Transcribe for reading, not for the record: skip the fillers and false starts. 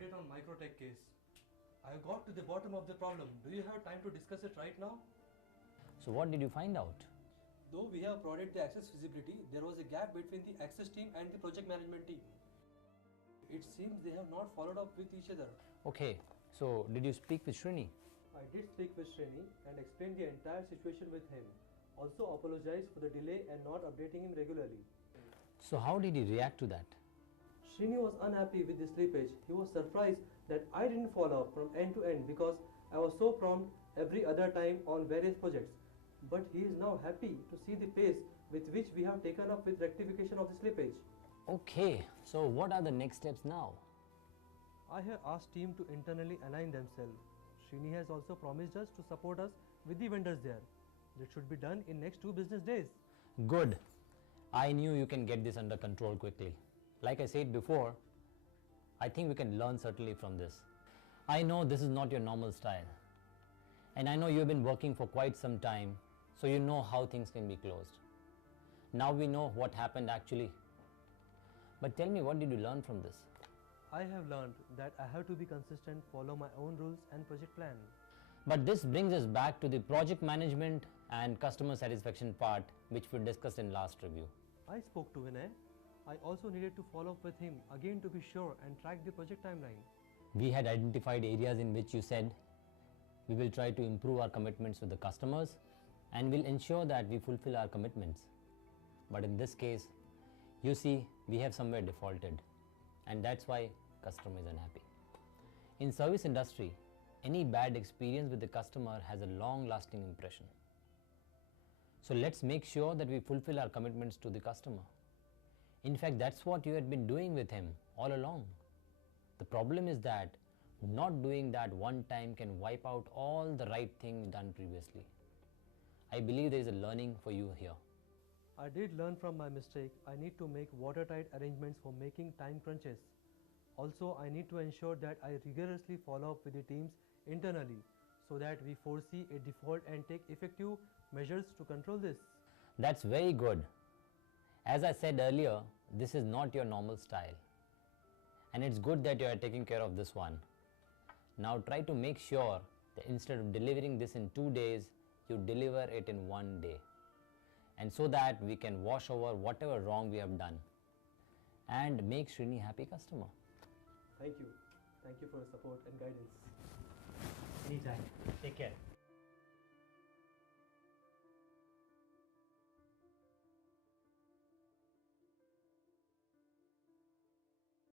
update on Microtech case. I got to the bottom of the problem. Do you have time to discuss it right now? So what did you find out? Though we have provided the access visibility, there was a gap between the access team and the project management team. It seems they have not followed up with each other. Okay, so did you speak with Srini? I did speak with Srini and explained the entire situation with him. Also apologized for the delay and not updating him regularly. So how did he react to that? Srini was unhappy with the slippage. He was surprised that I didn't follow up from end to end because I was so prompt every other time on various projects. But he is now happy to see the pace with which we have taken up with rectification of the slippage. Okay, so what are the next steps now? I have asked team to internally align themselves. Srini has also promised us to support us with the vendors there. That should be done in next 2 business days. Good. I knew you can get this under control quickly. Like I said before, I think we can learn certainly from this. I know this is not your normal style. And I know you've been working for quite some time, so you know how things can be closed. Now we know what happened actually. But tell me, what did you learn from this? I have learned that I have to be consistent, follow my own rules and project plan. But this brings us back to the project management and customer satisfaction part, which we discussed in last review. I spoke to Vinay. I also needed to follow up with him again to be sure and track the project timeline. We had identified areas in which you said we will try to improve our commitments with the customers and will ensure that we fulfill our commitments. But in this case, you see, we have somewhere defaulted, and that's why customer is unhappy. In service industry, any bad experience with the customer has a long-lasting impression. So let's make sure that we fulfill our commitments to the customer. In fact, that's what you had been doing with him all along. The problem is that not doing that one time can wipe out all the right things done previously. I believe there is a learning for you here. I did learn from my mistake. I need to make watertight arrangements for making time crunches. Also, I need to ensure that I rigorously follow up with the teams internally so that we foresee a default and take effective measures to control this. That's very good. As I said earlier, this is not your normal style. And it's good that you are taking care of this one. Now try to make sure that instead of delivering this in 2 days, you deliver it in 1 day. And so that we can wash over whatever wrong we have done and make Srini happy customer. Thank you. Thank you for your support and guidance. Anytime. Take care.